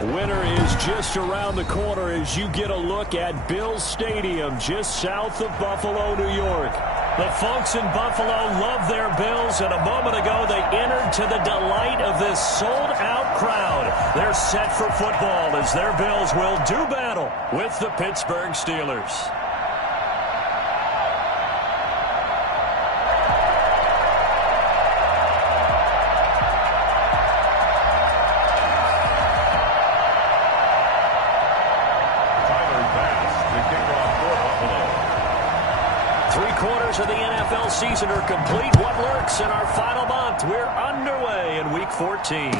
Winter is just around the corner as you get a look at Bills Stadium just south of Buffalo, New York. The folks in Buffalo love their Bills, and a moment ago they entered to the delight of this sold-out crowd. They're set for football as their Bills will do battle with the Pittsburgh Steelers. Of the NFL season are complete. What lurks in our final month? We're underway in Week 14.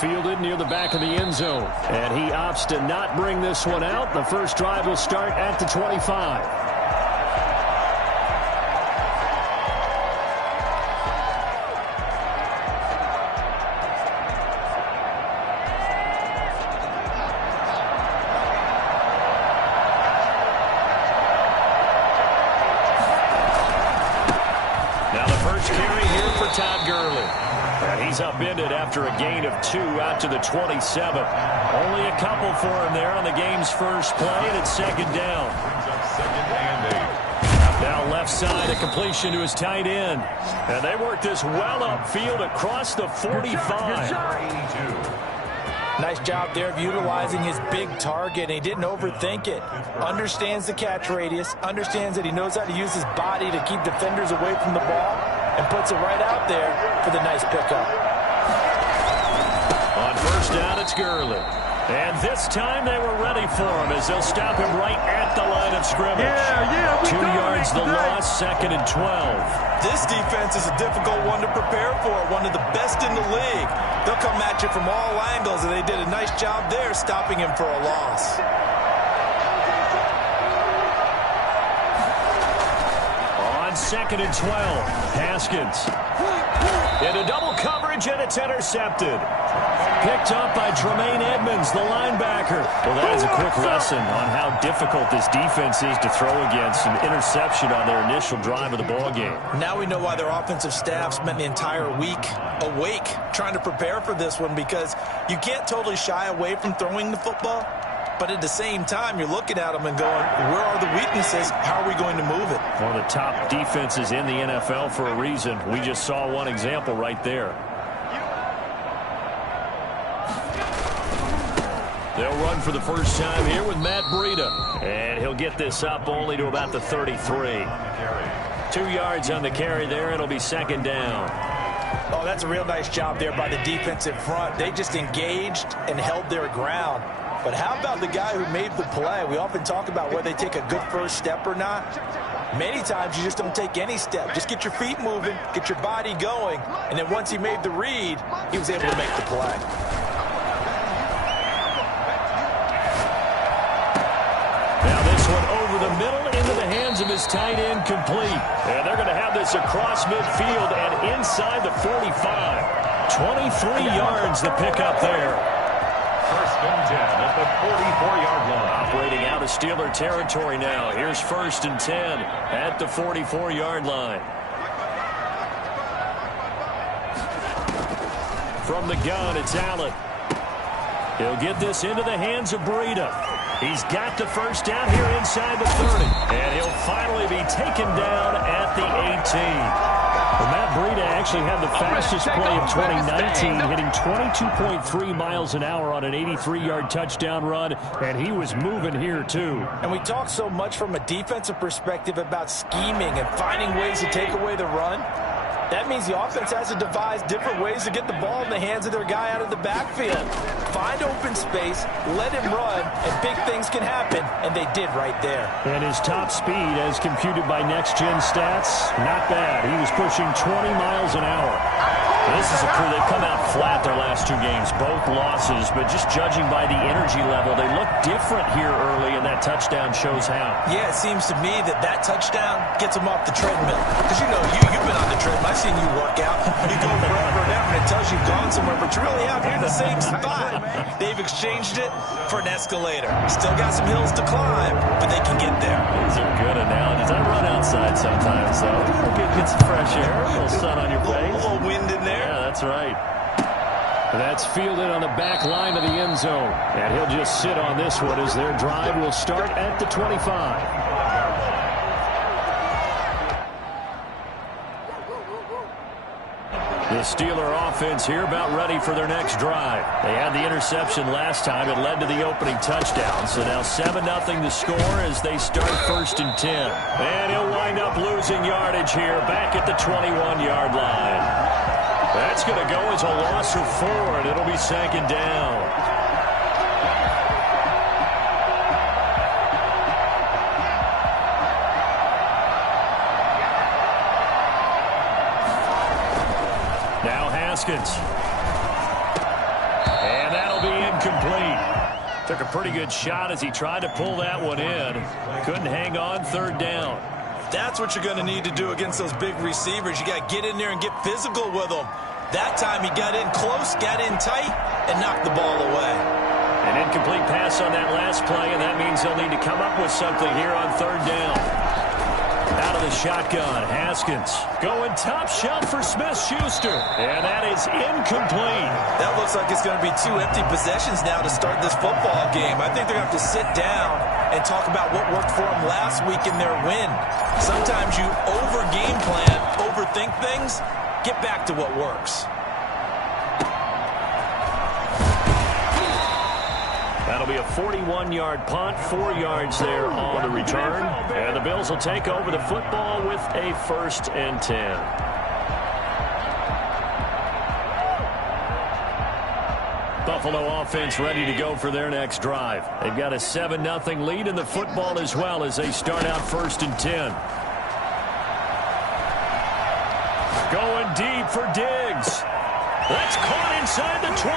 Fielded near the back of the end zone. And he opts to not bring this one out. The first drive will start at the 25. Upended after a gain of 2 out to the 27. Only a couple for him there on the game's first play, and it's second down. Now left side, a completion to his tight end. And they work this well upfield across the 45. Nice job there of utilizing his big target. He didn't overthink it. Understands the catch radius. Understands that he knows how to use his body to keep defenders away from the ball. And puts it right out there for the nice pickup. On first down, it's Gurley. And this time they were ready for him as they'll stop him right at the line of scrimmage. 2 yards the loss, second and 12. This defense is a difficult one to prepare for, one of the best in the league. They'll come at you from all angles, and they did a nice job there stopping him for a loss. On second and 12, Haskins. Into double coverage, and it's intercepted. Picked up by Tremaine Edmonds, the linebacker. Well, that is a quick lesson on how difficult this defense is to throw against. An interception on their initial drive of the ballgame. Now we know why their offensive staff spent the entire week awake trying to prepare for this one, because you can't totally shy away from throwing the football. But at the same time, you're looking at them and going, where are the weaknesses? How are we going to move it? One of the top defenses in the NFL for a reason. We just saw one example right there. They'll run for the first time here with Matt Breida. And he'll get this up only to about the 33. 2 yards on the carry there. It'll be second down. Oh, that's a real nice job there by the defensive front. They just engaged and held their ground. But how about the guy who made the play? We often talk about whether they take a good first step or not. Many times you just don't take any step. Just get your feet moving, get your body going, and then once he made the read, he was able to make the play. Now this one over the middle into the hands of his tight end, complete. And they're going to have this across midfield and inside the 45. 23 yards the pickup there. First and 10 at the 44-yard line. Operating out of Steeler territory now. Here's first and 10 at the 44-yard line. From the gun, it's Allen. He'll get this into the hands of Breida. He's got the first down here inside the 30. And he'll finally be taken down at the 18. Well, Matt Breida actually had the fastest play of 2019, hitting 22.3 miles an hour on an 83-yard touchdown run, and he was moving here too. And we talk so much from a defensive perspective about scheming and finding ways to take away the run. That means the offense has to devise different ways to get the ball in the hands of their guy out of the backfield. Find open space, let him run, and big things can happen, and they did right there. And his top speed, as computed by Next Gen Stats, not bad. He was pushing 20 miles an hour. This is a crew. They've come out flat their last 2 games, both losses, but just judging by the energy level, they look different here early, and that touchdown shows how. Yeah, it seems to me that touchdown gets them off the treadmill. Because, you know, you've been on the treadmill. I've seen you work out. You go forever and ever, and it tells you you've gone somewhere, but you really have. You're in the same spot. They've exchanged it for an escalator. Still got some hills to climb, but they can get there. These are good analogies. I run outside sometimes, though. Get some fresh air, a little sun on your face. A little wind in there. Yeah, that's right. That's fielded on the back line of the end zone. And he'll just sit on this one as their drive will start at the 25. The Steeler offense here about ready for their next drive. They had the interception last time. It led to the opening touchdown. So now 7-0 the score as they start 1st and 10. And he'll wind up losing yardage here back at the 21-yard line. That's going to go as a loss of 4, and it'll be 2nd down. And that'll be incomplete. Took a pretty good shot as he tried to pull that one in. Couldn't hang on. 3rd down. That's what you're going to need to do against those big receivers. You got to get in there and get physical with them. That time he got in close, got in tight, and knocked the ball away. An incomplete pass on that last play, and that means they'll need to come up with something here on 3rd down. Out of the shotgun, Haskins going top shelf for Smith-Schuster, and that is incomplete. That looks like it's going to be 2 empty possessions now to start this football game. I think they're going to have to sit down and talk about what worked for them last week in their win. Sometimes you over-game plan, overthink things, get back to what works. That'll be a 41-yard punt, 4 yards there on the return. And the Bills will take over the football with a 1st and 10. Buffalo offense ready to go for their next drive. They've got a 7-0 lead in the football as well as they start out 1st and 10. Going deep for Diggs. That's caught inside the 20.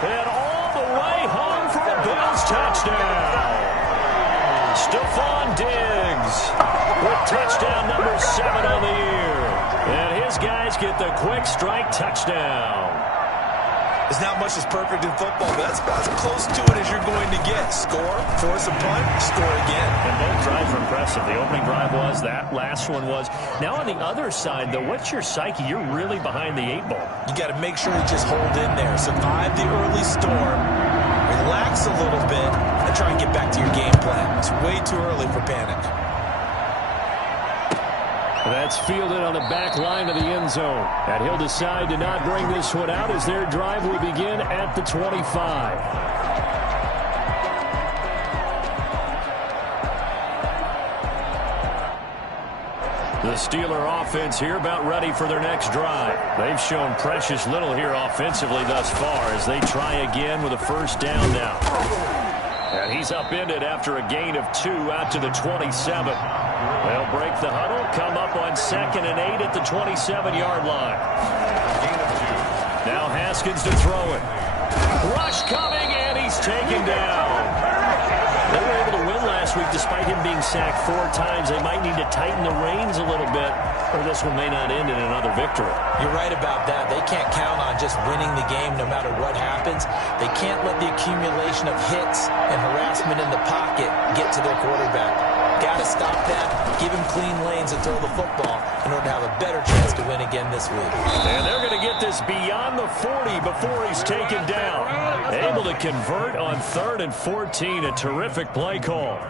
And all the way home for a Bills touchdown. Stephon Diggs with touchdown number 7 on the year. And his guys get the quick strike touchdown. There's not much that's perfect in football, but that's about as close to it as you're going to get. Score, force a punt, score again. And both drives were impressive. The opening drive was, that last one was. Now on the other side, though, what's your psyche? You're really behind the 8 ball. You got to make sure you just hold in there. Survive the early storm, relax a little bit, and try and get back to your game plan. It's way too early for panic. That's fielded on the back line of the end zone. And he'll decide to not bring this one out as their drive will begin at the 25. The Steeler offense here about ready for their next drive. They've shown precious little here offensively thus far as they try again with a 1st down now. And he's upended after a gain of 2 out to the 27. They'll break the huddle, come up on 2nd and 8 at the 27-yard line. Now Haskins to throw it. Rush coming, and he's taken down. They were able to win last week despite him being sacked 4 times. They might need to tighten the reins a little bit, or this one may not end in another victory. You're right about that. They can't count on just winning the game no matter what happens. They can't let the accumulation of hits and harassment in the pocket get to their quarterback. Got to stop that, give him clean lanes and throw the football in order to have a better chance to win again this week. And they're going to get this beyond the 40 before he's taken down. Able to convert on 3rd and 14. A terrific play call.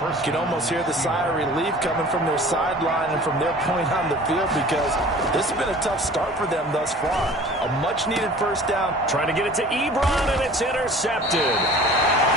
You can almost hear the sigh of relief coming from their sideline and from their point on the field because this has been a tough start for them thus far. A much-needed 1st down. Trying to get it to Ebron, and it's intercepted.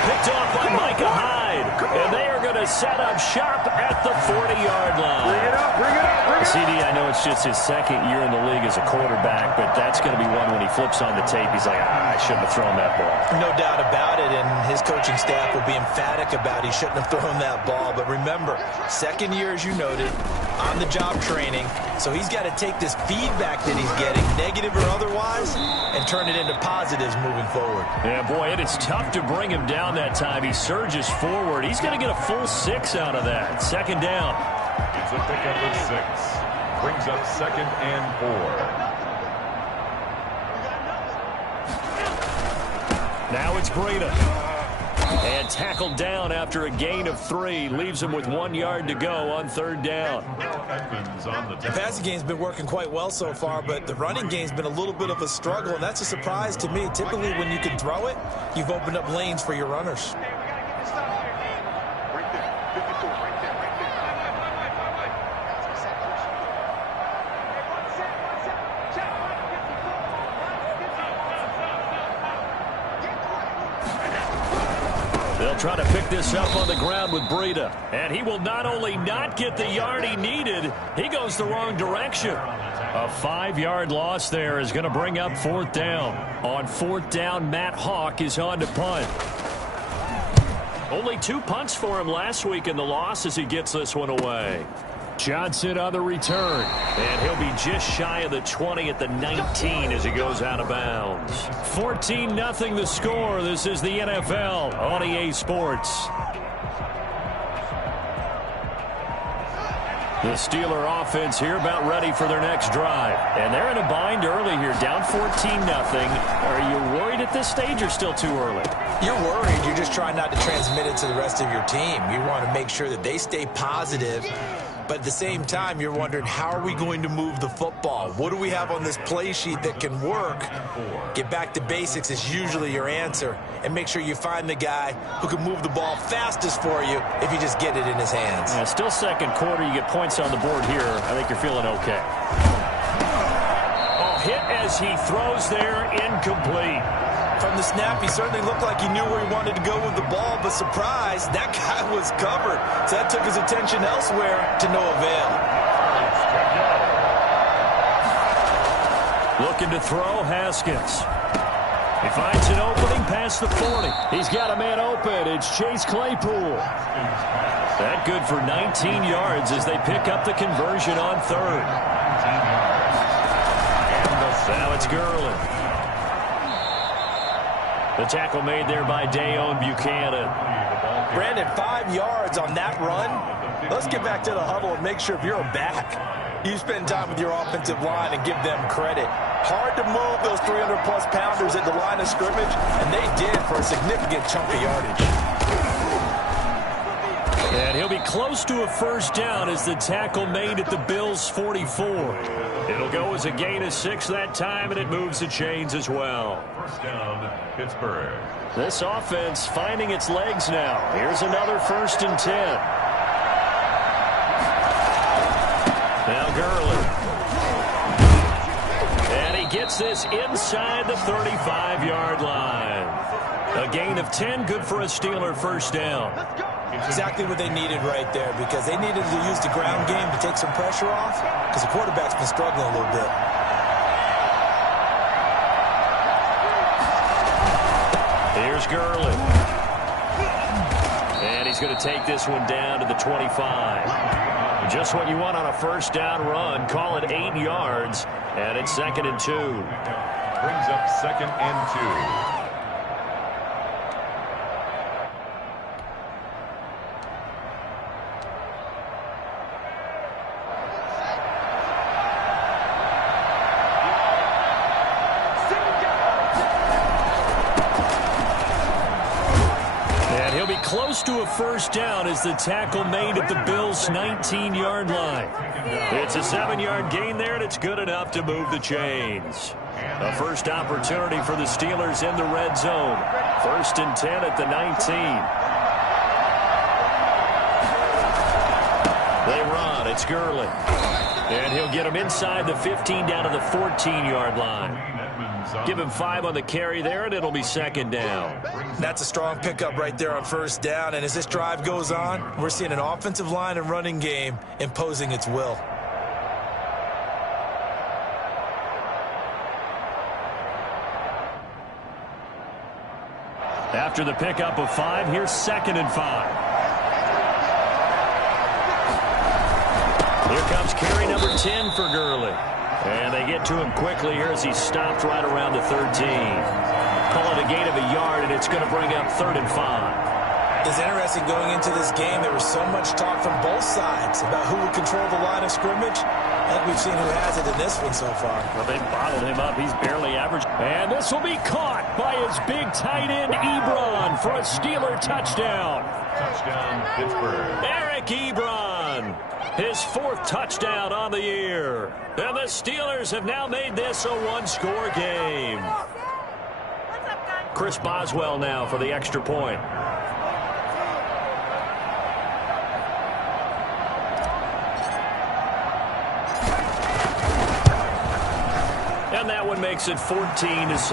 Picked off by Micah Hyde. And they are going to set up shop at the 40-yard line. Bring it up, bring it up, bring it up. CD, I know it's just his 2nd year in the league as a quarterback, but that's going to be one when he flips on the tape. He's like, I shouldn't have thrown that ball. No doubt about it, and his coaching staff will be emphatic about he shouldn't have thrown that ball. But remember, 2nd year, as you noted, on-the-job training. So he's got to take this feedback that he's getting, negative or otherwise, and turn it into positives moving forward. Yeah, boy, it is tough to bring him down that time. He surges forward. He's going to get a full 6 out of that. 2nd down. It's a pickup of 6. Brings up 2nd and 4. Now it's Breida. And tackled down after a gain of 3. Leaves him with 1 yard to go on 3rd down. The passing game's been working quite well so far, but the running game's been a little bit of a struggle, and that's a surprise to me. Typically, when you can throw it, you've opened up lanes for your runners. They'll try to pick this up on the ground with Breida. And he will not only not get the yard he needed, he goes the wrong direction. A 5-yard loss there is going to bring up 4th down. On 4th down, Matt Hawk is on to punt. Only 2 punts for him last week in the loss as he gets this one away. Johnson on the return, and he'll be just shy of the 20 at the 19 as he goes out of bounds. 14-0 the score. This is the NFL on EA Sports. The Steeler offense here about ready for their next drive. And they're in a bind early here, down 14-0. Are you worried at this stage or still too early? You're worried. You're just trying not to transmit it to the rest of your team. You want to make sure that they stay positive. But at the same time, you're wondering, how are we going to move the football? What do we have on this play sheet that can work? Get back to basics is usually your answer. And make sure you find the guy who can move the ball fastest for you if you just get it in his hands. Yeah, still 2nd quarter. You get points on the board here. I think you're feeling okay. Oh, hit as he throws there, incomplete. From the snap, he certainly looked like he knew where he wanted to go with the ball, but surprise, that guy was covered. So that took his attention elsewhere to no avail. Looking to throw, Haskins. He finds an opening past the 40. He's got a man open. It's Chase Claypool. That good for 19 yards as they pick up the conversion on 3rd. Now it's Gurley. The tackle made there by Dayon Buchanan. Brandon, 5 yards on that run. Let's get back to the huddle and make sure if you're a back, you spend time with your offensive line and give them credit. Hard to move those 300-plus pounders at the line of scrimmage, and they did for a significant chunk of yardage. And he'll be close to a 1st down as the tackle made at the Bills' 44. It'll go as a gain of 6 that time, and it moves the chains as well. 1st down, Pittsburgh. This offense finding its legs now. Here's another 1st and 10. Now Gurley. And he gets this inside the 35-yard line. A gain of 10, good for a Steeler 1st down. Exactly what they needed right there, because they needed to use the ground game to take some pressure off, because the quarterback's been struggling a little bit. Here's Gurley. And he's going to take this one down to the 25. Just what you want on a 1st down run. Call it 8 yards, and it's 2nd and 2. Brings up 2nd and 2. Close to a 1st down as the tackle made at the Bills' 19-yard line. It's a 7-yard gain there, and it's good enough to move the chains. A 1st opportunity for the Steelers in the red zone. 1st and 10 at the 19. They run. It's Gurley. And he'll get him inside the 15 down to the 14-yard line. Give him 5 on the carry there, and it'll be 2nd down. That's a strong pickup right there on 1st down, and as this drive goes on, we're seeing an offensive line and running game imposing its will. After the pickup of 5, here's 2nd and 5. Here comes carry number 10 for Gurley. And they get to him quickly here as he's stopped right around the 13. Call it a gain of a yard, and it's going to bring up 3rd and 5. It's interesting going into this game. There was so much talk from both sides about who would control the line of scrimmage. I think we've seen who has it in this one so far. Well, they bottled him up. He's barely average. And this will be caught by his big tight end, Ebron, for a Steeler touchdown. Touchdown, Pittsburgh. Eric Ebron, his 4th touchdown on the year. And the Steelers have now made this a 1-score game. Chris Boswell now for the extra point. And that one makes it 14-7. Is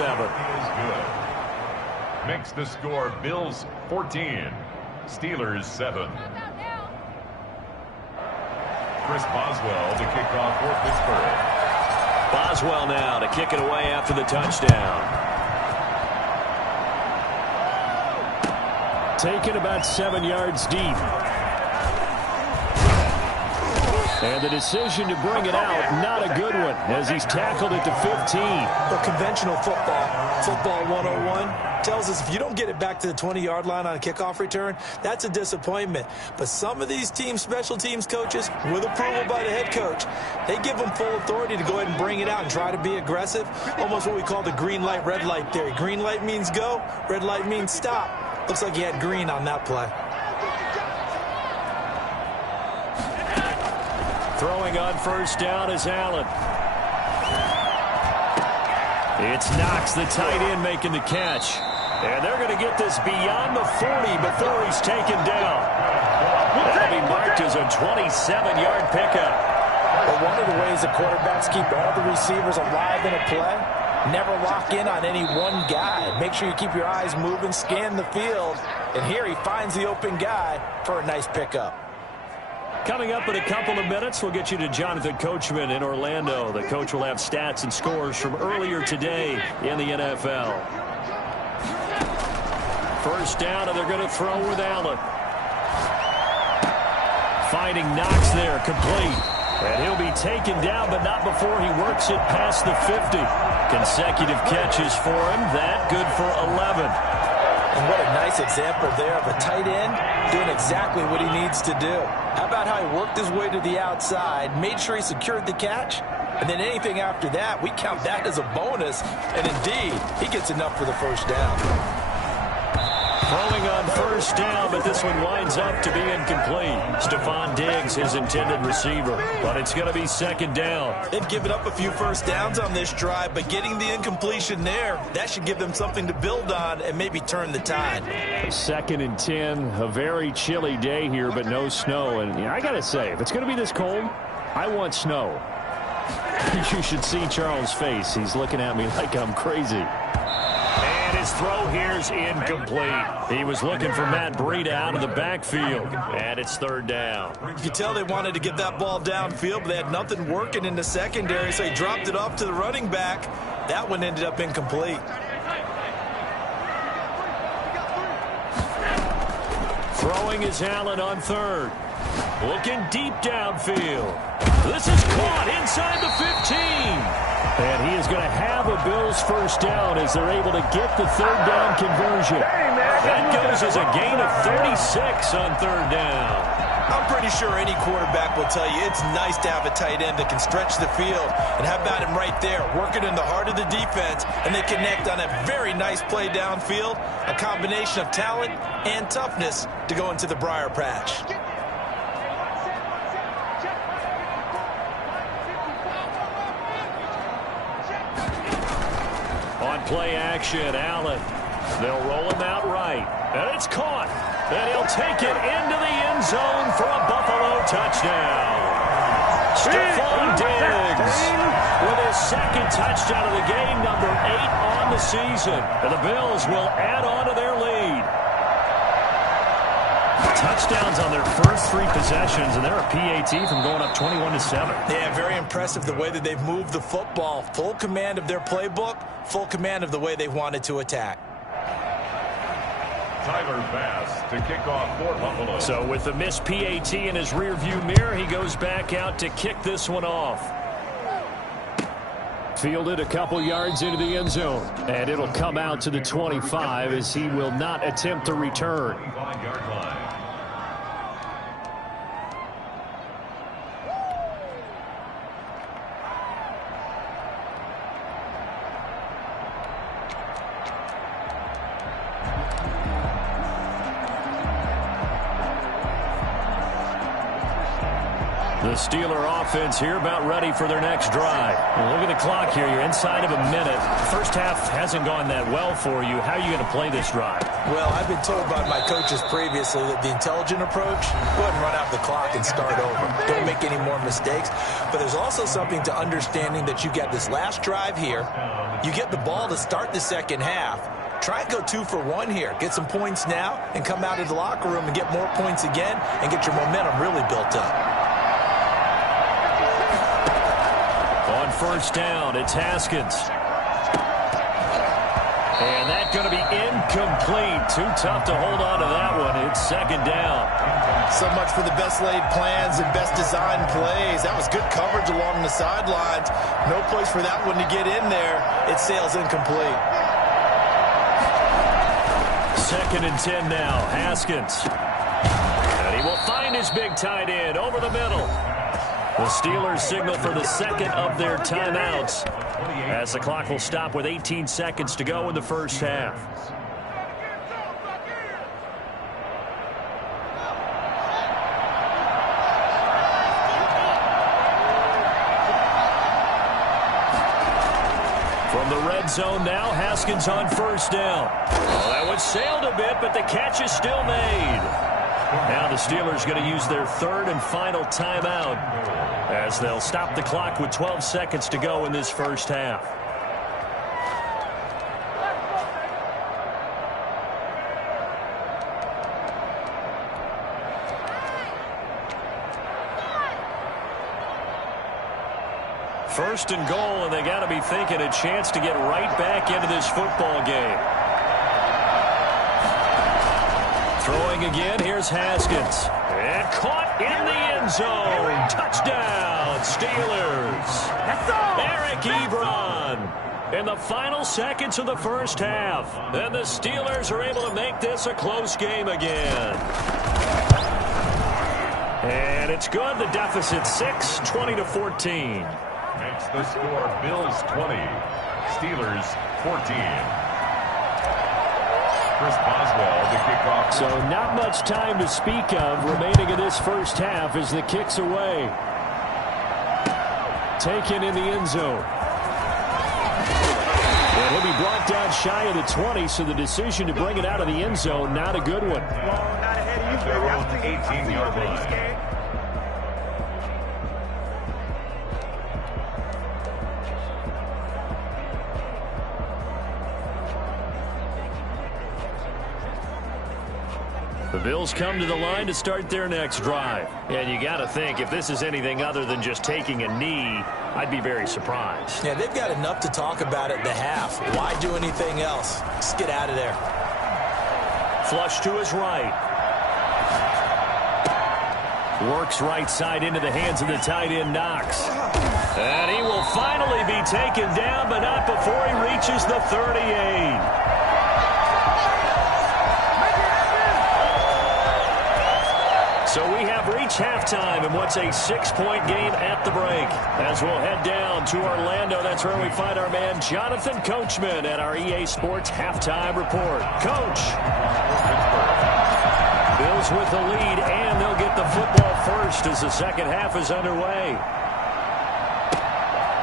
good. Makes the score Bills 14, Steelers 7. Chris Boswell to kick off for Pittsburgh. Boswell now to kick it away after the touchdown. Taken about 7 yards deep. And the decision to bring it out, not a good one, as he's tackled at the 15. Well, conventional football 101, tells us if you don't get it back to the 20-yard line on a kickoff return, that's a disappointment. But some of these special teams coaches, with approval by the head coach, they give them full authority to go ahead and bring it out and try to be aggressive. Almost what we call the green light, red light theory. Green light means go, red light means stop. Looks like he had green on that play. Throwing on first down is Allen. It's Knox, the tight end, making the catch. And they're going to get this beyond the 40 before he's taken down. That'll be marked as a 27-yard pickup. But one of the ways the quarterbacks keep all the receivers alive in a play, never lock in on any one guy. Make sure you keep your eyes moving, scan the field. And here he finds the open guy for a nice pickup. Coming up in a couple of minutes, we'll get you to Jonathan Coachman in Orlando. The coach will have stats and scores from earlier today in the NFL. First down, and they're going to throw with Allen. Finding Knox there, complete. And he'll be taken down, but not before he works it past the 50. Consecutive catches for him. That good for 11. And what a nice example there of a tight end doing exactly what he needs to do. How about how he worked his way to the outside, made sure he secured the catch, and then anything after that, we count that as a bonus. And indeed, he gets enough for the first down. Throwing on first down, but this one winds up to be incomplete. Stephon Diggs, his intended receiver, but it's going to be second down. They've given up a few first downs on this drive, but getting the incompletion there, that should give them something to build on and maybe turn the tide. 2nd and 10, a very chilly day here, but no snow. And I got to say, if it's going to be this cold, I want snow. You should see Charles' face. He's looking at me like I'm crazy. And his throw here is incomplete. He was looking for Matt Breida out of the backfield. And it's third down. You could tell they wanted to get that ball downfield, but they had nothing working in the secondary, so he dropped it off to the running back. That one ended up incomplete. Throwing is Allen on third. Looking deep downfield. This is caught inside the 15. And he is going to have a Bills first down as they're able to get the third down conversion. That goes as a gain of 36 on third down. I'm pretty sure any quarterback will tell you it's nice to have a tight end that can stretch the field. And how about him right there, working in the heart of the defense, and they connect on a very nice play downfield, a combination of talent and toughness to go into the briar patch. On play action, Allen. They'll roll him out right. And it's caught. And he'll take it into the end zone for a Buffalo touchdown. Stephon Diggs with his 2nd touchdown of the game, number 8 on the season. And the Bills will add on to their lead. Touchdowns on their first 3 possessions, and they're a PAT from going up 21-7. Yeah, very impressive the way that they've moved the football. Full command of their playbook, full command of the way they wanted to attack. Tyler Bass to kick off for Buffalo. So with the missed PAT in his rearview mirror, he goes back out to kick this one off. Fielded a couple yards into the end zone. And it'll come out to the 25 as he will not attempt to return. 25-yard line. The Steeler offense here about ready for their next drive. Well, look at the clock here. You're inside of a minute. First half hasn't gone that well for you. How are you going to play this drive? Well, I've been told by my coaches previously that the intelligent approach, go ahead and run out the clock and start over. Don't make any more mistakes. But there's also something to understanding that you get this last drive here. You get the ball to start the second half. Try and go 2 for 1 here. Get some points now and come out of the locker room and get more points again and get your momentum really built up. On first down, it's Haskins. And that's going to be incomplete. Too tough to hold on to that one. It's second down. So much for the best laid plans and best designed plays. That was good coverage along the sidelines. No place for that one to get in there. It sails incomplete. Second and 10 now. Haskins. And he will find his big tight end over the middle. The Steelers signal for the second of their timeouts as the clock will stop with 18 seconds to go in the first half. From the red zone now, Haskins on first down. Oh, that one sailed a bit, but the catch is still made. Now the Steelers going to use their third and final timeout as they'll stop the clock with 12 seconds to go in this first half. First and goal, and they got to be thinking a chance to get right back into this football game. Throwing again, here's Haskins. And caught in the end zone. Touchdown, Steelers. Eric Ebron in the final seconds of the first half. And the Steelers are able to make this a close game again. And it's good. The deficit 6, 20-14. Makes the score Bills 20, Steelers 14. Chris Boswell, the kickoff. So not much time to speak of remaining in this first half as the kick's away. Taken in the end zone. And he'll be brought down shy of the 20, so the decision to bring it out of the end zone, not a good one. Their own 18-yard line. The Bills come to the line to start their next drive. And you got to think, if this is anything other than just taking a knee, I'd be very surprised. Yeah, they've got enough to talk about at the half. Why do anything else? Just get out of there. Flush to his right. Works right side into the hands of the tight end, Knox. And he will finally be taken down, but not before he reaches the 38. So we have reached halftime in what's a 6-point game at the break. As we'll head down to Orlando, that's where we find our man Jonathan Coachman at our EA Sports Halftime Report. Coach. Bills with the lead, and they'll get the football first as the second half is underway.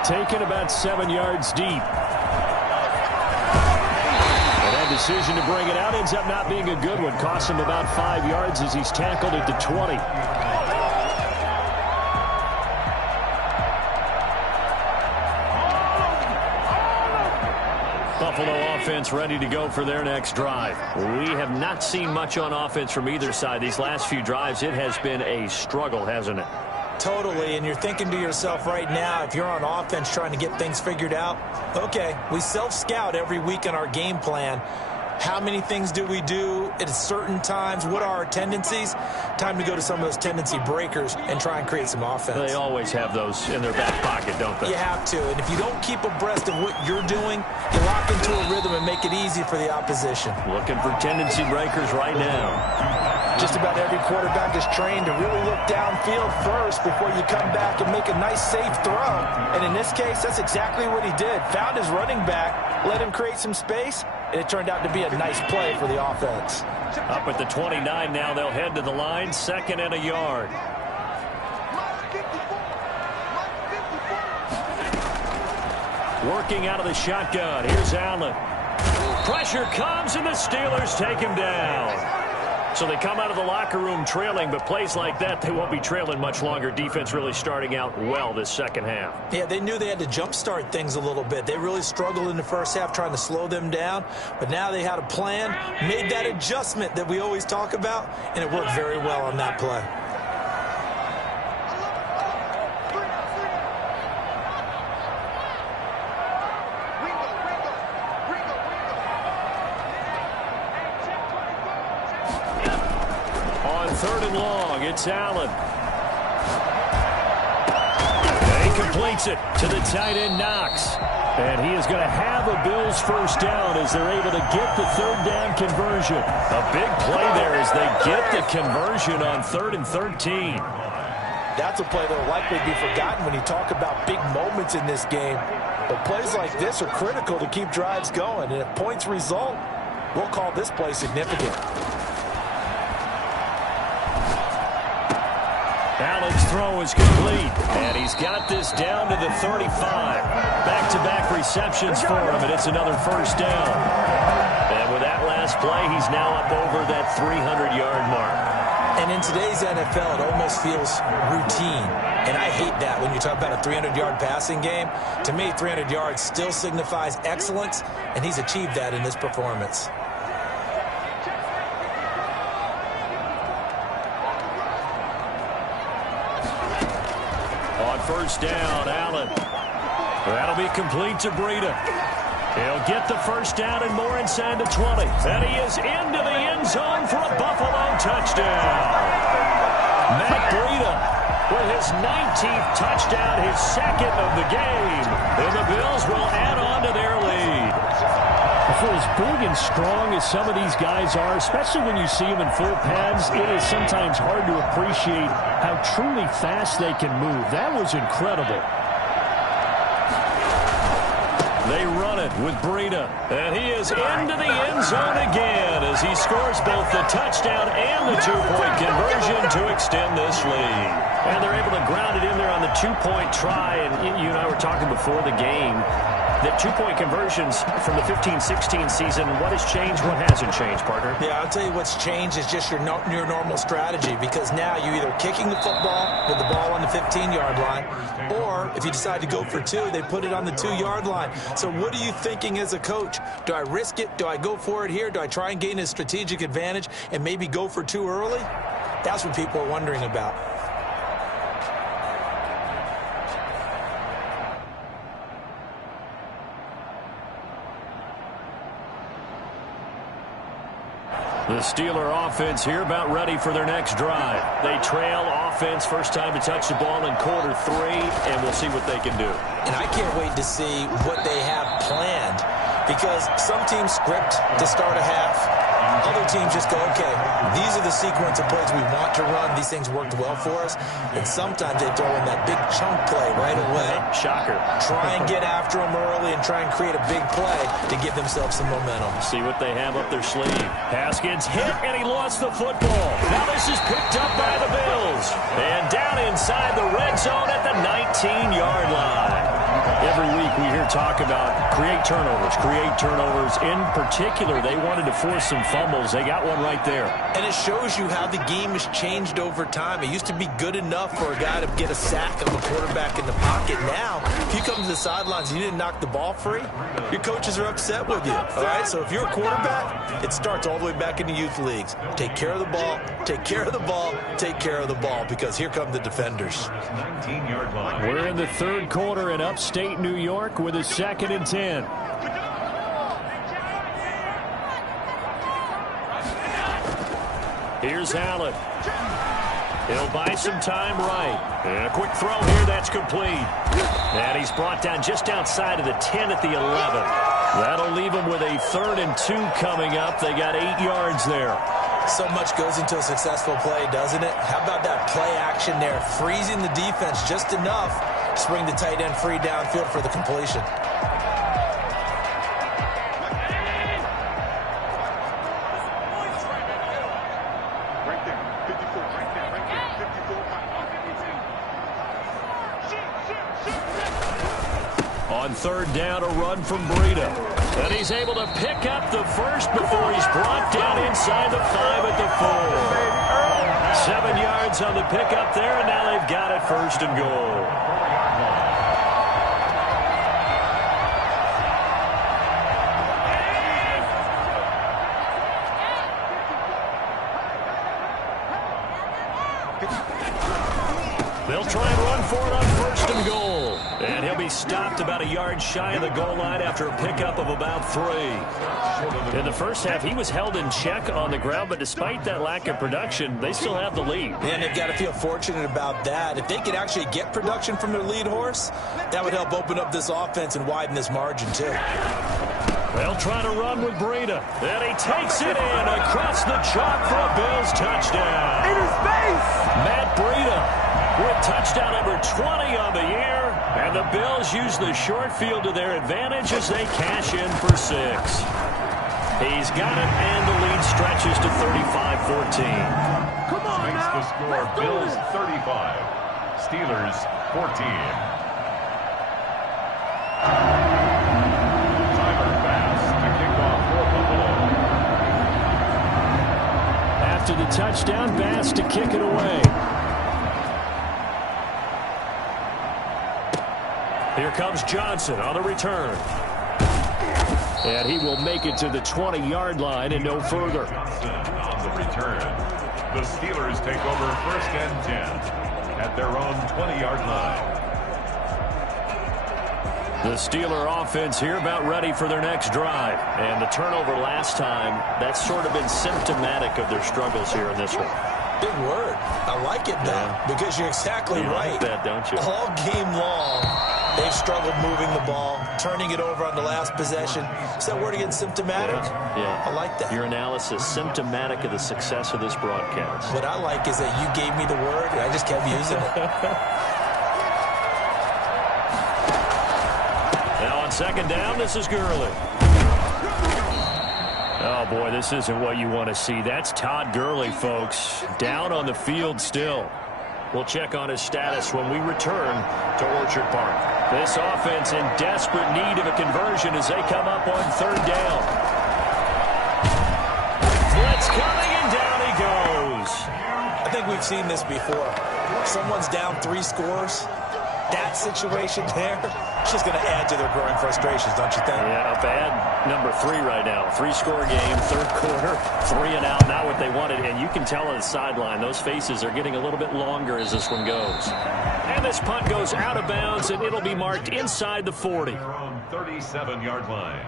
Taken about 7 yards deep. Decision to bring it out ends up not being a good one. Costs him about 5 yards as he's tackled at the 20. Buffalo offense ready to go for their next drive. We have not seen much on offense from either side. These last few drives, it has been a struggle, hasn't it? Totally, and you're thinking to yourself right now, if you're on offense trying to get things figured out, okay, we self-scout every week in our game plan. How many things do we do at certain times? What are our tendencies? Time to go to some of those tendency breakers and try and create some offense. They always have those in their back pocket, don't they? You have to. And if you don't keep abreast of what you're doing, you lock into a rhythm and make it easy for the opposition. Looking for tendency breakers right now. Just about every quarterback is trained to really look downfield first before you come back and make a nice, safe throw. And in this case, that's exactly what he did. Found his running back, let him create some space, and it turned out to be a nice play for the offense. Up at the 29 now, they'll head to the line, 2nd and a yard. Working out of the shotgun. Here's Allen. Pressure comes, and the Steelers take him down. So they come out of the locker room trailing, but plays like that, they won't be trailing much longer. Defense really starting out well this second half. Yeah, they knew they had to jumpstart things a little bit. They really struggled in the first half trying to slow them down, but now they had a plan, made that adjustment that we always talk about, and it worked very well on that play. Third and long, it's Allen. He completes it to the tight end, Knox. And he is going to have a Bills first down as they're able to get the third down conversion. A big play there as they get the conversion on 3rd and 13. That's a play that will likely be forgotten when you talk about big moments in this game. But plays like this are critical to keep drives going. And if points result, we'll call this play significant. Allen's throw is complete, and he's got this down to the 35. Back-to-back receptions for him, and it's another first down. And with that last play, he's now up over that 300-yard mark. And in today's NFL, it almost feels routine. And I hate that when you talk about a 300-yard passing game. To me, 300 yards still signifies excellence, and he's achieved that in this performance. First down, Allen. That'll be complete to Breida. He'll get the first down and more inside the 20. And he is into the end zone for a Buffalo touchdown. Matt Breida with his 19th touchdown, his 2nd of the game. And the Bills will add on to their lead. For as big and strong as some of these guys are, especially when you see them in full pads, it is sometimes hard to appreciate how truly fast they can move. That was incredible. They run it with Breida, and he is into the end zone again as he scores both the touchdown and the two-point conversion to extend this lead. And they're able to ground it in there on the two-point try, and you and I were talking before the game. The two-point conversions from the 15-16 season, what has changed, what hasn't changed, partner? Yeah, I'll tell you what's changed is just your normal strategy, because now you're either kicking the football with the ball on the 15-yard line, or if you decide to go for two, they put it on the 2-yard line. So what are you thinking as a coach? Do I risk it? Do I go for it here? Do I try and gain a strategic advantage and maybe go for two early? That's what people are wondering about. The Steeler offense here about ready for their next drive. They trail offense, first time to touch the ball in quarter 3, and we'll see what they can do. And I can't wait to see what they have planned, because some teams script to start a half. Other teams just go, okay, these are the sequence of plays we want to run. These things worked well for us. And sometimes they throw in that big chunk play right away. Shocker. Try and get after them early and try and create a big play to give themselves some momentum. See what they have up their sleeve. Haskins hit, and he lost the football. Now this is picked up by the Bills. And down inside the red zone at the 19-yard line. Every week we hear talk about create turnovers. In particular, they wanted to force some fumbles. They got one right there. And it shows you how the game has changed over time. It used to be good enough for a guy to get a sack of a quarterback in the pocket. Now, if you come to the sidelines and you didn't knock the ball free, your coaches are upset with you. All right? So if you're a quarterback, it starts all the way back in the youth leagues. Take care of the ball, take care of the ball, take care of the ball, because here come the defenders. We're in the third quarter in upstate New York with a 2nd and 10. Here's Allen. He'll buy some time right. And a quick throw here, that's complete. And he's brought down just outside of the 10 at the 11. That'll leave him with a 3rd and 2 coming up. They got 8 yards there. So much goes into a successful play, doesn't it? How about that play action there? Freezing the defense just enough to bring the tight end free downfield for the completion. On 3rd down, a run from Breida. And he's able to pick up the first before he's brought down inside the 5 at the 4. 7 yards on the pickup there, and now they've got it 1st and goal. They'll try and run for it on 1st and goal. And he'll be stopped about a yard shy of the goal line after a pickup of about 3. In the first half, he was held in check on the ground, but despite that lack of production, they still have the lead. And they've got to feel fortunate about that. If they could actually get production from their lead horse, that would help open up this offense and widen this margin, too. They'll try to run with Breida. And he takes it in across the chalk for a Bills touchdown. In his face! Matt Breida with touchdown number 20 on the year. And the Bills use the short field to their advantage as they cash in for 6. He's got it, and the lead stretches to 35-14. Come on Makes now. the score Bills 35, Steelers 14. Tyler Bass to kick off for Buffalo. After the touchdown, Bass to kick it away. Here comes Johnson on the return. And he will make it to the 20-yard line and no further. Johnson on the return. The Steelers take over 1st and 10 at their own 20-yard line. The Steeler offense here about ready for their next drive. And the turnover last time, that's sort of been symptomatic of their struggles here in this one. Big word. I like it, though, because you're exactly right. Like that, don't you? All game long, they've struggled moving the ball, turning it over on the last possession. Is that word again, symptomatic? Yeah. I like that. Your analysis, symptomatic of the success of this broadcast. What I like is that you gave me the word, and I just kept using it. Now on 2nd down, this is Gurley. Oh, boy, this isn't what you want to see. That's Todd Gurley, folks. Down on the field still. We'll check on his status when we return to Orchard Park. This offense in desperate need of a conversion as they come up on 3rd down. Blitz coming, and down he goes. I think we've seen this before. Someone's down 3 scores. That situation there, it's just going to add to their growing frustrations, don't you think? Yeah, bad number 3 right now. 3-score game, 3rd quarter, 3 and out, not what they wanted. And you can tell on the sideline, those faces are getting a little bit longer as this one goes. And this punt goes out of bounds, and it'll be marked inside the 40. Their own 37-yard line.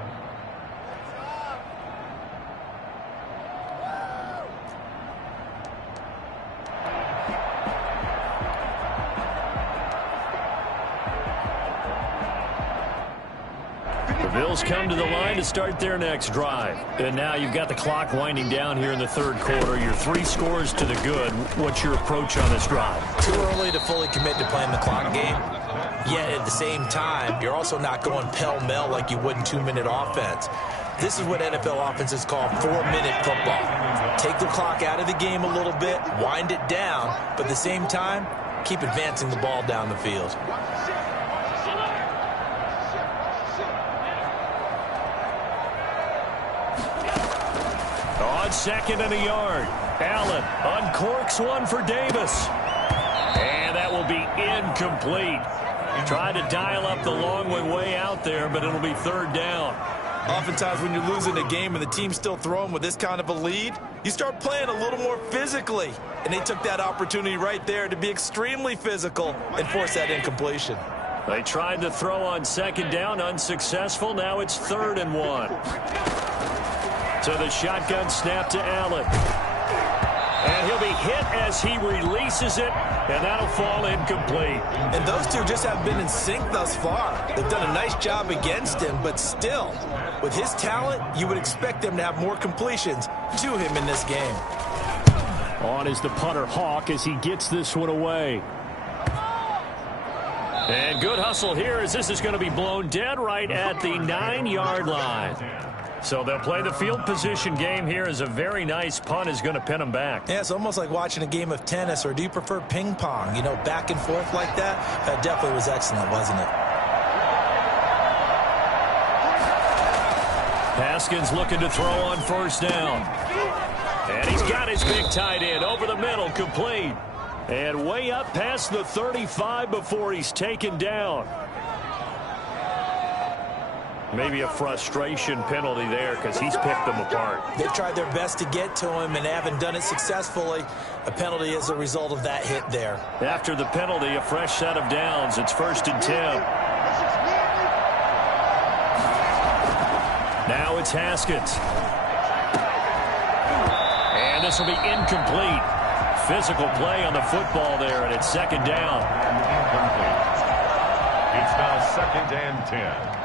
The Bills come to the line to start their next drive. And now you've got the clock winding down here in the 3rd quarter. You're 3 scores to the good. What's your approach on this drive? Too early to fully commit to playing the clock game. Yet at the same time, you're also not going pell-mell like you would in 2-minute offense. This is what NFL offenses call 4-minute football. Take the clock out of the game a little bit, wind it down, but at the same time, keep advancing the ball down the field. On 2nd and a yard, Allen uncorks one for Davis. And that will be incomplete. Tried to dial up the long way out there, but it'll be 3rd down. Oftentimes when you're losing a game and the team's still throwing with this kind of a lead, you start playing a little more physically. And they took that opportunity right there to be extremely physical and force that incompletion. They tried to throw on 2nd down, unsuccessful. Now it's 3rd and 1. So the shotgun snap to Allen. And he'll be hit as he releases it, and that'll fall incomplete. And those two just have been in sync thus far. They've done a nice job against him, but still, with his talent, you would expect them to have more completions to him in this game. On is the punter, Hawk, as he gets this one away. And good hustle here as this is going to be blown dead right at the 9-yard line. So they'll play the field position game here as a very nice punt is going to pin them back. Yeah, it's almost like watching a game of tennis, or do you prefer ping pong? You know, back and forth like that? That definitely was excellent, wasn't it? Haskins looking to throw on first down. And he's got his big tight end over the middle, complete. And way up past the 35 before he's taken down. Maybe a frustration penalty there because he's picked them apart. They've tried their best to get to him and haven't done it successfully. A penalty is a result of that hit there. After the penalty, a fresh set of downs. It's 1st and 10. Now it's Haskins. And this will be incomplete. Physical play on the football there, and it's 2nd down. Incomplete. It's now 2nd and 10.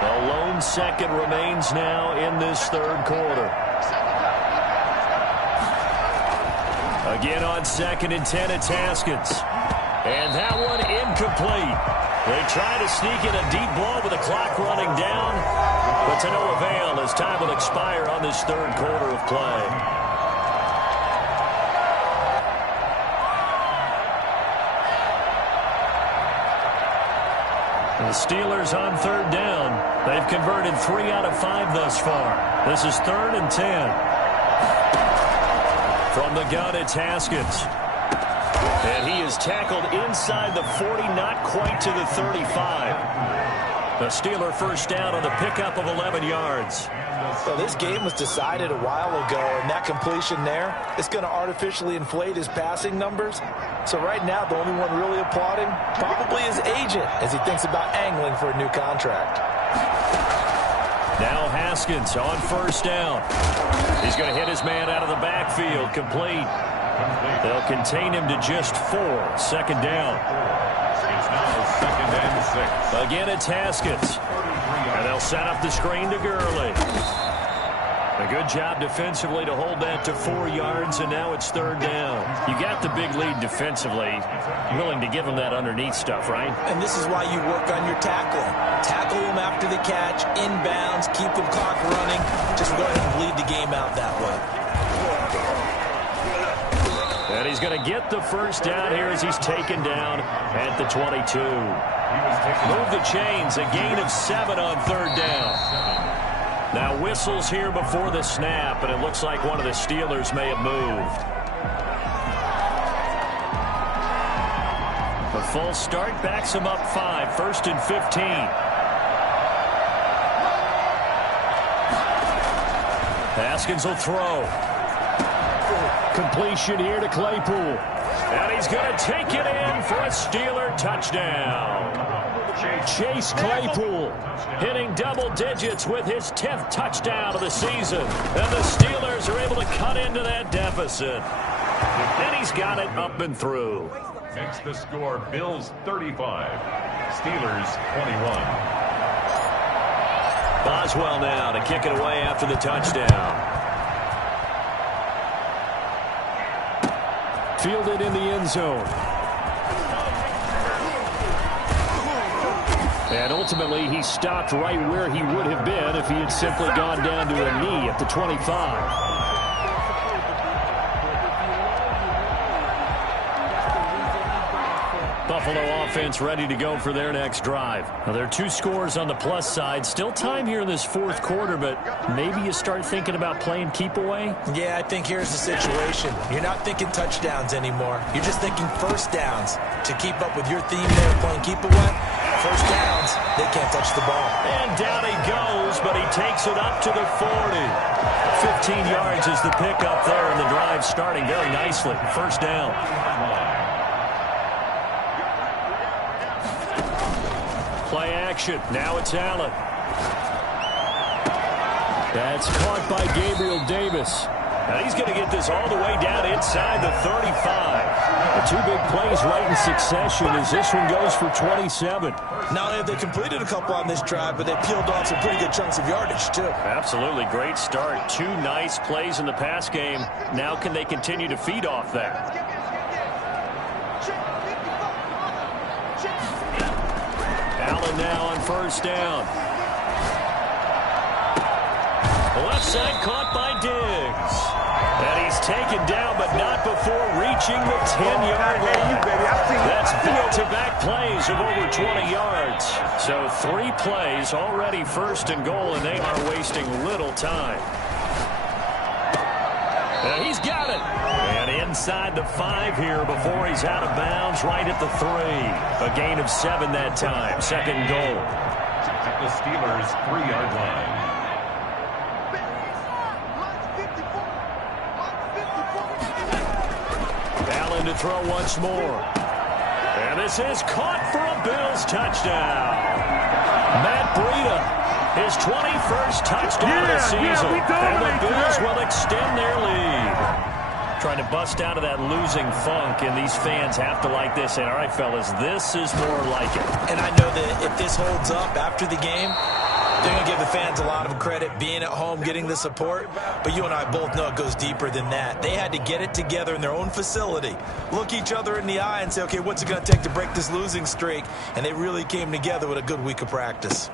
The lone second remains now in this 3rd quarter. Again on 2nd and 10, it's Haskins. And that one incomplete. They try to sneak in a deep ball with the clock running down, but to no avail as time will expire on this 3rd quarter of play. The Steelers on 3rd down. They've converted 3 out of 5 thus far. This is 3rd and 10. From the gun, it's Haskins. And he is tackled inside the 40, not quite to the 35. The Steeler first down on the pickup of 11 yards. So this game was decided a while ago, and that completion there is going to artificially inflate his passing numbers. So right now, the only one really applauding probably his agent as he thinks about angling for a new contract. Now Haskins on first down. He's going to hit his man out of the backfield, complete. They'll contain him to just 4. 2nd down. It's now 2nd and 6. Again, it's Haskins. And they'll set up the screen to Gurley. A good job defensively to hold that to 4 yards, and now it's 3rd down. You got the big lead defensively. Willing to give them that underneath stuff, right? And this is why you work on your tackling. Tackle them after the catch, inbounds, keep the clock running. Just go ahead and bleed the game out that way. And he's going to get the first down here as he's taken down at the 22. Move the chains, a gain of 7 on 3rd down. Now whistles here before the snap, and it looks like one of the Steelers may have moved. The full start backs him up 5, 1st and 15. Haskins will throw. Completion here to Claypool. And he's going to take it in for a Steeler touchdown. Chase Claypool hitting double digits with his 10th touchdown of the season. And the Steelers are able to cut into that deficit. And he's got it up and through. Makes the score Bills 35, Steelers 21. Boswell now to kick it away after the touchdown. Fielded in the end zone. And ultimately, he stopped right where he would have been if he had simply gone down to a knee at the 25. Buffalo offense ready to go for their next drive. Now, there are 2 scores on the plus side. Still time here in this 4th quarter, but maybe you start thinking about playing keep away? Yeah, I think here's the situation. You're not thinking touchdowns anymore. You're just thinking first downs. To keep up with your theme there, playing keep away, first downs, they can't touch the ball. And down he goes, but he takes it up to the 40. 15 yards is the pickup there, and the drive starting very nicely. First down. Play action. Now it's Allen. That's caught by Gabriel Davis. And he's going to get this all the way down inside the 35. The two big plays right in succession as this one goes for 27. Not only have they completed a couple on this drive, but they peeled off some pretty good chunks of yardage, too. Absolutely. Great start. Two nice plays in the pass game. Now can they continue to feed off that? Allen now on first down. Left side caught by Diggs. And he's taken down, but not before reaching the 10-yard line. That's back-to-back plays of over 20 yards. So 3 plays already first and goal, and they are wasting little time. And he's got it. And inside the 5 here before he's out of bounds, right at the 3. A gain of 7 that time. Second goal. At the Steelers' 3-yard line. Allen to throw once more. And this is caught for a Bills touchdown. Matt Breida, his 21st touchdown of the season. And the Bills will extend their lead. Trying to bust out of that losing funk, and these fans have to like this. And all right, fellas, this is more like it. And I know that if this holds up after the game, they're going to give the fans a lot of credit, being at home, getting the support. But you and I both know it goes deeper than that. They had to get it together in their own facility, look each other in the eye and say, okay, what's it going to take to break this losing streak? And they really came together with a good week of practice.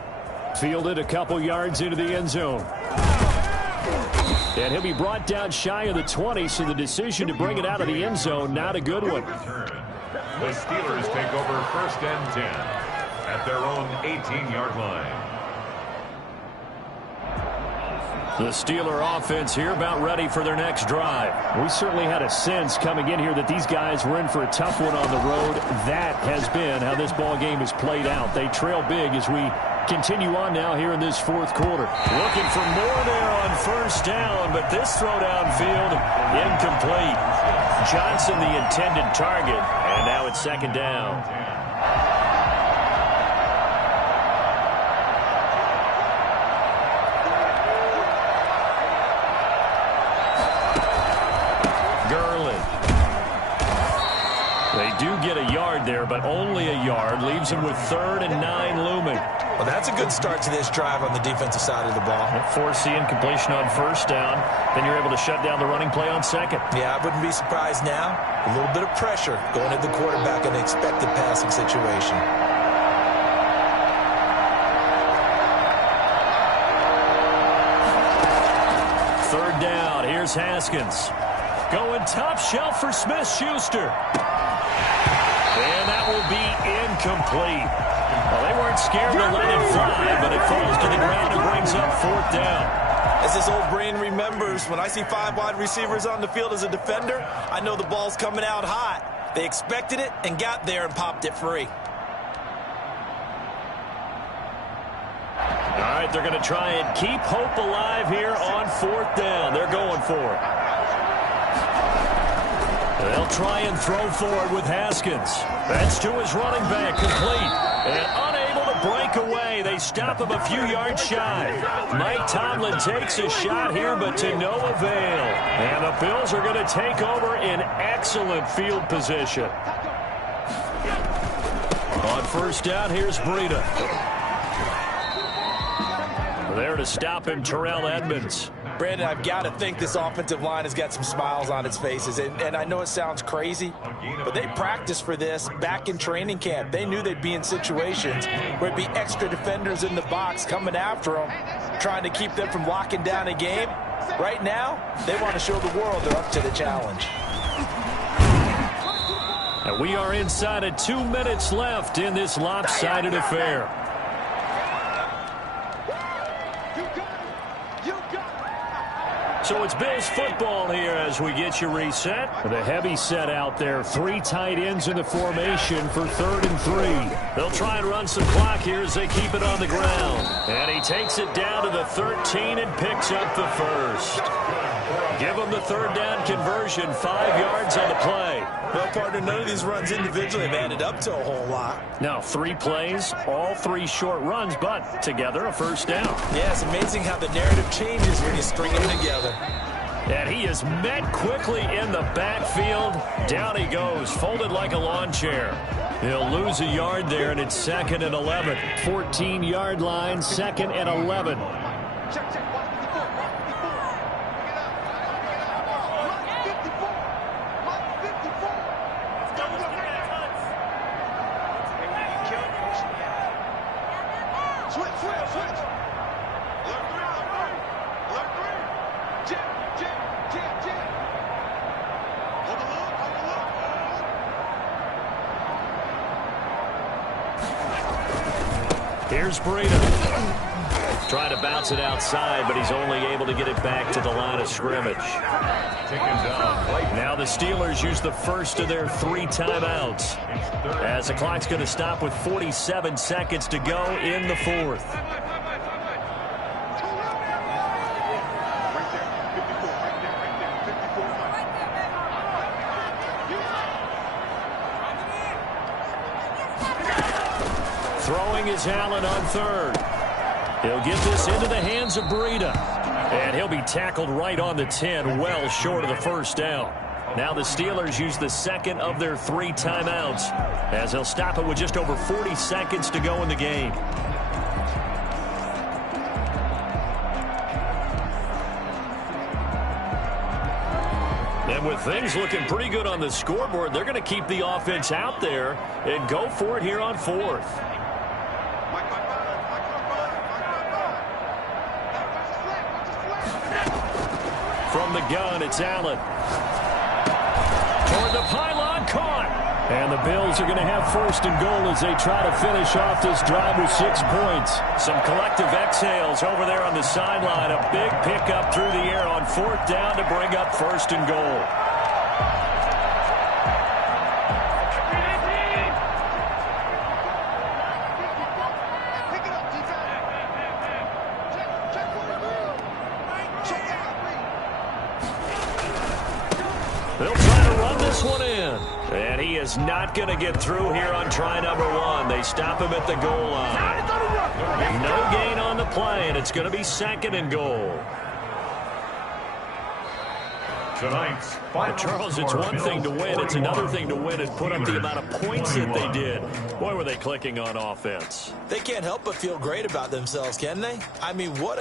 Fielded a couple yards into the end zone. And he'll be brought down shy of the 20, so the decision to bring it out of the end zone, not a good one. The Steelers take over first and 10 at their own 18-yard line. The Steeler offense here about ready for their next drive. We certainly had a sense coming in here that these guys were in for a tough one on the road. That has been how this ball game has played out. They trail big as we continue on now here in this fourth quarter. Looking for more there on first down, but this throw downfield incomplete. Johnson the intended target, and now it's second down. They do get a yard there, but only a yard. Leaves them with 3rd and 9 looming. Well, that's a good start to this drive on the defensive side of the ball. Force incompletion on first down. Then you're able to shut down the running play on second. Yeah, I wouldn't be surprised now. A little bit of pressure going at the quarterback in an expected passing situation. Third down. Here's Haskins. Going top shelf for Smith-Schuster. And that will be incomplete. Well, they weren't scared to let it fly, but it falls to the ground and brings up 4th down. As this old brain remembers, when I see 5 wide receivers on the field as a defender, I know the ball's coming out hot. They expected it and got there and popped it free. All right, they're going to try and keep hope alive here on 4th down. They're going for it. They'll try and throw forward with Haskins. That's to his running back, complete. And unable to break away. They stop him a few yards shy. Mike Tomlin takes a shot here, but to no avail. And the Bills are going to take over in excellent field position. On first down, here's Breida. There to stop him, Terrell Edmonds. Brandon, I've got to think this offensive line has got some smiles on its faces. And I know it sounds crazy, but they practiced for this back in training camp. They knew they'd be in situations where it'd be extra defenders in the box coming after them, trying to keep them from locking down a game. Right now, they want to show the world they're up to the challenge. And we are inside of 2 minutes left in this lopsided affair. So it's Bills football here as we get you reset. The heavy set out there. 3 tight ends in the formation for 3rd and 3. They'll try and run some clock here as they keep it on the ground. And he takes it down to the 13 and picks up the first. Give them the third down conversion, 5 yards on the play. Well, partner, none of these runs individually have added up to a whole lot. Now, 3 plays, all 3 short runs, but together a first down. Yeah, it's amazing how the narrative changes when you string them together. And he is met quickly in the backfield. Down he goes, folded like a lawn chair. He'll lose a yard there, and it's 2nd and 11. 14-yard line, 2nd and 11. Here's Breida. Trying to bounce it outside, but he's only able to get it back to the line of scrimmage. Now the Steelers use the first of their 3 timeouts, as the clock's going to stop with 47 seconds to go in the 4th. Throwing is Allen on 3rd. He'll get this into the hands of Breida. And he'll be tackled right on the 10, well short of the first down. Now the Steelers use the 2nd of their 3 timeouts, as they'll stop it with just over 40 seconds to go in the game. And with things looking pretty good on the scoreboard, they're going to keep the offense out there and go for it here on 4th. From the gun, it's Allen. Toward the pylon, caught. And the Bills are going to have 1st and goal as they try to finish off this drive with 6 points. Some collective exhales over there on the sideline. A big pickup through the air on 4th down to bring up 1st and goal. They'll try to run this one in. And he is not going to get through here on try number 1. They stop him at the goal line. No gain on the play, and it's going to be 2nd and goal. Charles, it's one thing to win. It's another thing to win and put up the amount of points that they did. Boy, were they clicking on offense. They can't help but feel great about themselves, can they? I mean, what a